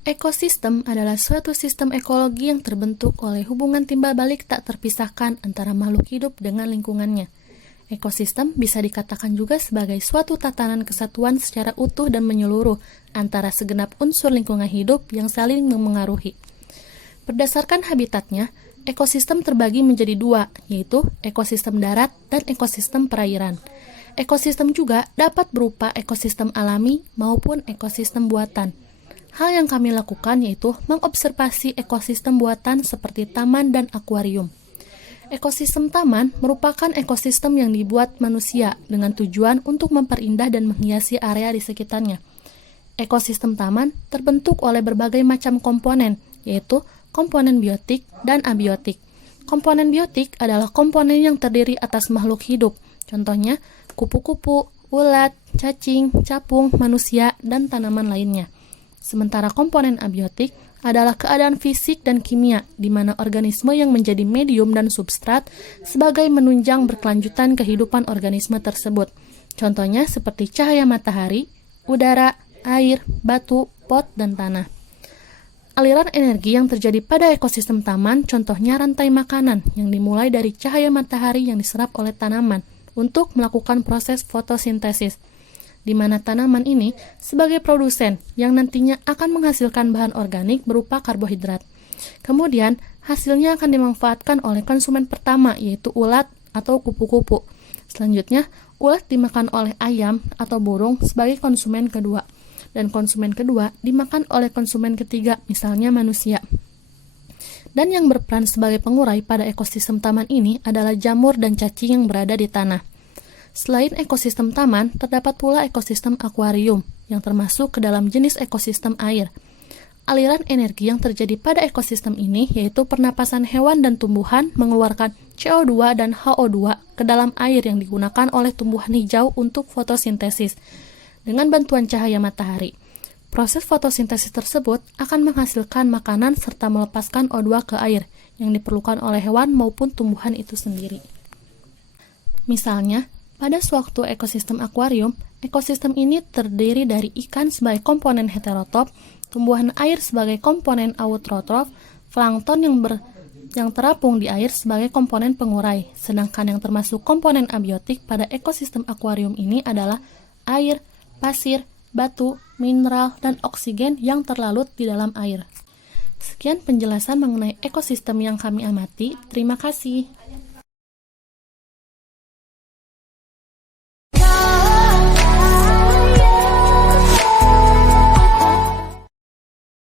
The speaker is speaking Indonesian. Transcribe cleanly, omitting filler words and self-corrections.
Ekosistem adalah suatu sistem ekologi yang terbentuk oleh hubungan timbal balik tak terpisahkan antara makhluk hidup dengan lingkungannya. Ekosistem bisa dikatakan juga sebagai suatu tatanan kesatuan secara utuh dan menyeluruh antara segenap unsur lingkungan hidup yang saling memengaruhi. Berdasarkan habitatnya, ekosistem terbagi menjadi dua, yaitu ekosistem darat dan ekosistem perairan. Ekosistem juga dapat berupa ekosistem alami maupun ekosistem buatan. Hal yang kami lakukan yaitu mengobservasi ekosistem buatan seperti taman dan akuarium. Ekosistem taman merupakan ekosistem yang dibuat manusia dengan tujuan untuk memperindah dan menghiasi area di sekitarnya. Ekosistem taman terbentuk oleh berbagai macam komponen, yaitu komponen biotik dan abiotik. Komponen biotik adalah komponen yang terdiri atas makhluk hidup, contohnya kupu-kupu, ulat, cacing, capung, manusia, dan tanaman lainnya. Sementara komponen abiotik adalah keadaan fisik dan kimia, di mana organisme yang menjadi medium dan substrat sebagai menunjang berkelanjutan kehidupan organisme tersebut. Contohnya seperti cahaya matahari, udara, air, batu, pot, dan tanah. Aliran energi yang terjadi pada ekosistem taman, contohnya rantai makanan yang dimulai dari cahaya matahari yang diserap oleh tanaman untuk melakukan proses fotosintesis, di mana tanaman ini sebagai produsen yang nantinya akan menghasilkan bahan organik berupa karbohidrat. Kemudian, hasilnya akan dimanfaatkan oleh konsumen pertama, yaitu ulat atau kupu-kupu. Selanjutnya, ulat dimakan oleh ayam atau burung sebagai konsumen kedua, dan konsumen kedua dimakan oleh konsumen ketiga, misalnya manusia. Dan yang berperan sebagai pengurai pada ekosistem taman ini adalah jamur dan cacing yang berada di tanah. Selain ekosistem taman, terdapat pula ekosistem akuarium, yang termasuk ke dalam jenis ekosistem air. Aliran energi yang terjadi pada ekosistem ini yaitu pernapasan hewan dan tumbuhan mengeluarkan CO2 dan HO2 ke dalam air yang digunakan oleh tumbuhan hijau untuk fotosintesis dengan bantuan cahaya matahari. Proses fotosintesis tersebut akan menghasilkan makanan serta melepaskan O2 ke air yang diperlukan oleh hewan maupun tumbuhan itu sendiri. Misalnya, pada suatu ekosistem akuarium, ekosistem ini terdiri dari ikan sebagai komponen heterotrof, tumbuhan air sebagai komponen autotrof, plankton yang terapung di air sebagai komponen pengurai, sedangkan yang termasuk komponen abiotik pada ekosistem akuarium ini adalah air, pasir, batu, mineral, dan oksigen yang terlalut di dalam air. Sekian penjelasan mengenai ekosistem yang kami amati. Terima kasih.